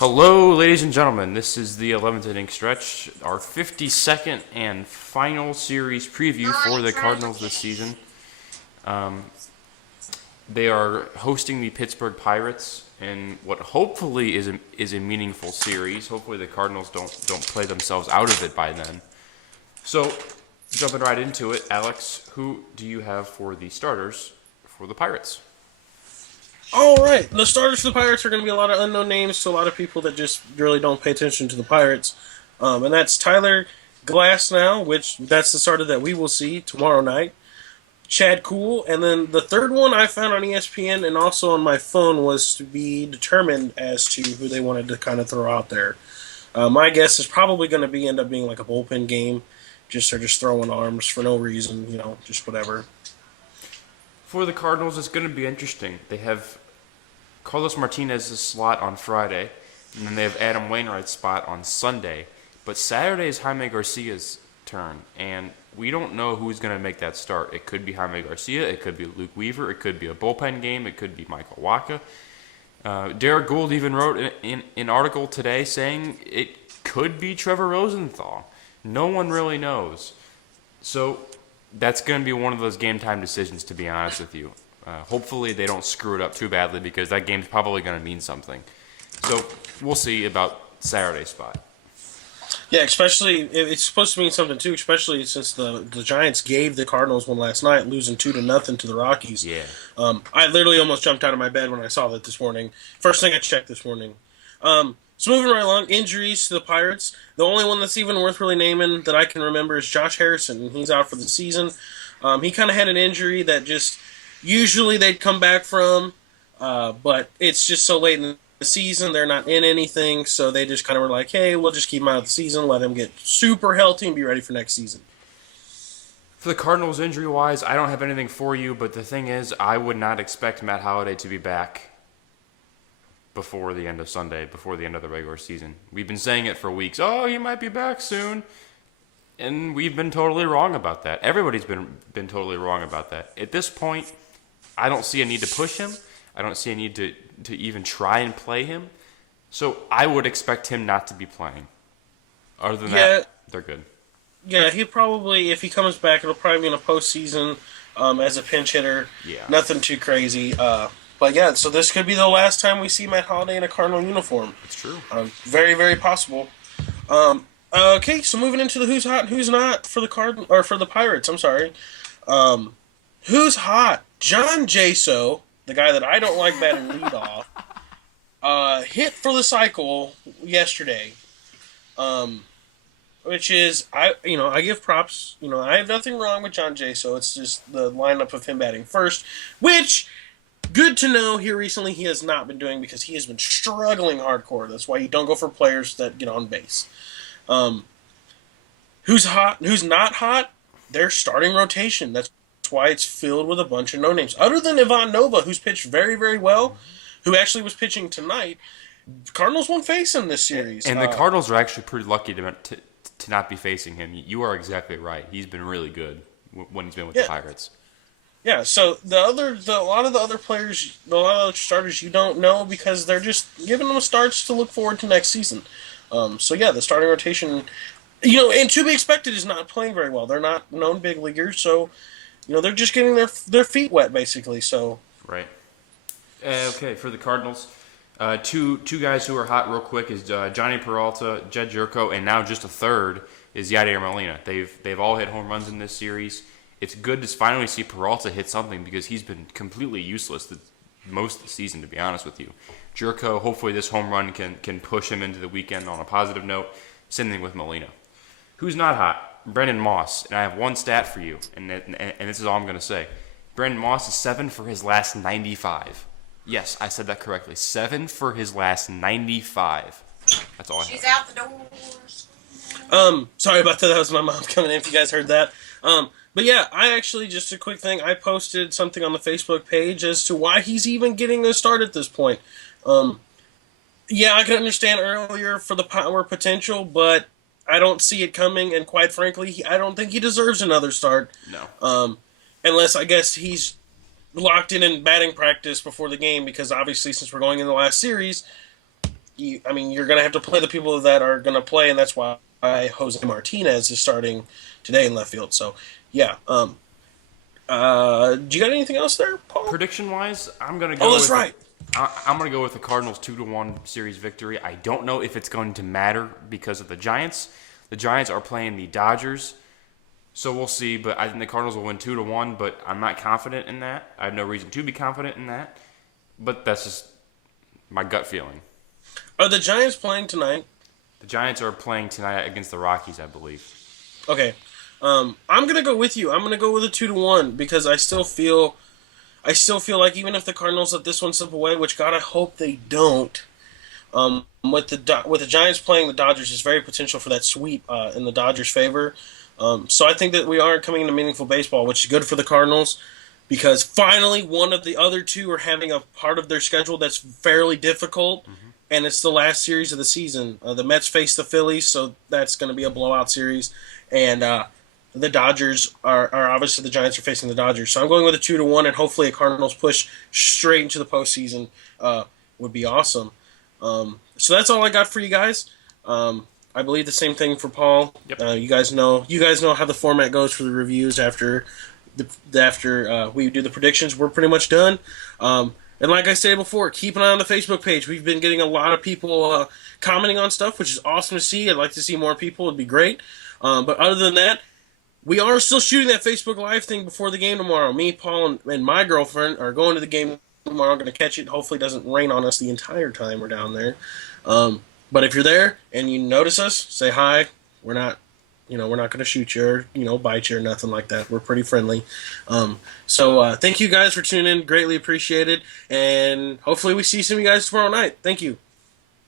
Hello, ladies and gentlemen. This is the 11th inning stretch, our 52nd and final series preview for the Cardinals this season. They are hosting the Pittsburgh Pirates in what hopefully is a meaningful series. Hopefully, the Cardinals don't play themselves out of it by then. So, jumping right into it, Alex, who do you have for the starters for the Pirates? All right, the starters for the Pirates are going to be a lot of unknown names to a lot of people that just really don't pay attention to the Pirates, and that's Tyler Glasnow, which that's the starter that we will see tomorrow night. Chad Cool, and then the third one I found on ESPN and also on my phone was to be determined as to who they wanted to kind of throw out there. My guess is probably going to be end up being like a bullpen game, just they're just throwing arms for no reason, just whatever. For the Cardinals, it's going to be interesting. They have Carlos Martinez's slot on Friday, and then they have Adam Wainwright's spot on Sunday. But Saturday is Jaime Garcia's turn, and we don't know who's going to make that start. It could be Jaime Garcia, it could be Luke Weaver, it could be a bullpen game, it could be Michael Wacha. Derek Gould even wrote in an article today saying it could be Trevor Rosenthal. No one really knows. So that's going to be one of those game time decisions, to be honest with you. Hopefully they don't screw it up too badly because that game's probably going to mean something. So we'll see about Saturday's spot. Yeah, especially it's supposed to mean something too. Especially since the Giants gave the Cardinals one last night, losing 2-0 to the Rockies. Yeah. I literally almost jumped out of my bed when I saw that this morning. First thing I checked this morning. So moving right along, injuries to the Pirates. The only one that's even worth really naming that I can remember is Josh Harrison. He's out for the season. He kind of had an injury that just usually they'd come back from, but it's just so late in the season, they're not in anything, so they just kind of were like, hey, we'll just keep him out of the season, let him get super healthy and be ready for next season. For the Cardinals injury-wise, I don't have anything for you, but the thing is, I would not expect Matt Holliday to be back before the end of Sunday, before the end of the regular season. We've been saying it for weeks. Oh, he might be back soon. And we've been totally wrong about that. Everybody's been totally wrong about that. At this point, I don't see a need to push him. I don't see a need to even try and play him. So I would expect him not to be playing. Other than that, they're good. Yeah, he probably, if he comes back, it'll probably be in a postseason as a pinch hitter. Yeah. Nothing too crazy. But yeah, so this could be the last time we see Matt Holliday in a Cardinal uniform. It's true. Very, very possible. Okay, so moving into the who's hot and who's not for the Pirates. I'm sorry. Who's hot? John Jaso, the guy that I don't like batting leadoff, hit for the cycle yesterday. Which is I give props. I have nothing wrong with John Jaso. It's just the lineup of him batting first, which good to know here recently he has not been doing because he has been struggling hardcore. That's why you don't go for players that get on base. Who's hot and who's not hot? Their starting rotation. That's why it's filled with a bunch of no-names. Other than Ivan Nova, who's pitched very, very well, who actually was pitching tonight, Cardinals won't face him this series. And the Cardinals are actually pretty lucky to not be facing him. You are exactly right. He's been really good when he's been with the Pirates. Yeah, so a lot of the other players, a lot of the starters you don't know because they're just giving them starts to look forward to next season. So yeah, the starting rotation, and to be expected is not playing very well. They're not known big leaguers, so they're just getting their feet wet basically. So right. Okay, for the Cardinals, two guys who are hot real quick is Johnny Peralta, Jed Jerko, and now just a third is Yadier Molina. They've all hit home runs in this series. It's good to finally see Peralta hit something because he's been completely useless most of the season, to be honest with you. Jerko, hopefully this home run can push him into the weekend on a positive note. Same thing with Molina. Who's not hot? Brendan Moss. And I have one stat for you, and this is all I'm going to say. Brendan Moss is 7 for his last 95. Yes, I said that correctly. 7 for his last 95. That's all I have. She's out the doors. Sorry about that. That was my mom coming in, if you guys heard that. But yeah, I actually, just a quick thing, I posted something on the Facebook page as to why he's even getting a start at this point. Yeah, I can understand earlier for the power potential, but I don't see it coming, and quite frankly, I don't think he deserves another start. No. Unless, I guess, he's locked in batting practice before the game, because obviously, since we're going in the last series, you're going to have to play the people that are going to play, and that's why Jose Martinez is starting today in left field. So, yeah. Do you got anything else there, Paul? Prediction wise, I'm gonna go. Oh, that's right. I'm gonna go with the Cardinals 2-1 series victory. I don't know if it's going to matter because of the Giants. The Giants are playing the Dodgers, so we'll see. But I think the Cardinals will win 2-1. But I'm not confident in that. I have no reason to be confident in that. But that's just my gut feeling. Are the Giants playing tonight? The Giants are playing tonight against the Rockies, I believe. Okay. I'm gonna go with you. I'm gonna go with a 2-1 because I still feel like even if the Cardinals let this one slip away, which God I hope they don't, with the Giants playing the Dodgers is very potential for that sweep in the Dodgers' favor. So I think that we are coming into meaningful baseball, which is good for the Cardinals because finally one of the other two are having a part of their schedule that's fairly difficult, and it's the last series of the season. The Mets face the Phillies, so that's going to be a blowout series, and the Dodgers are obviously the Giants are facing the Dodgers. So I'm going with a 2-1, and hopefully a Cardinals push straight into the postseason would be awesome. So that's all I got for you guys. I believe the same thing for Paul. Yep. You guys know how the format goes for the reviews after we do the predictions. We're pretty much done. And like I said before, keep an eye on the Facebook page. We've been getting a lot of people commenting on stuff, which is awesome to see. I'd like to see more people. It'd be great. But other than that, we are still shooting that Facebook Live thing before the game tomorrow. Me, Paul, and my girlfriend are going to the game tomorrow. I'm going to catch it. Hopefully it doesn't rain on us the entire time we're down there. But if you're there and you notice us, say hi. We're not going to shoot you or, bite you or nothing like that. We're pretty friendly. So thank you guys for tuning in. Greatly appreciated. And hopefully we see some of you guys tomorrow night. Thank you.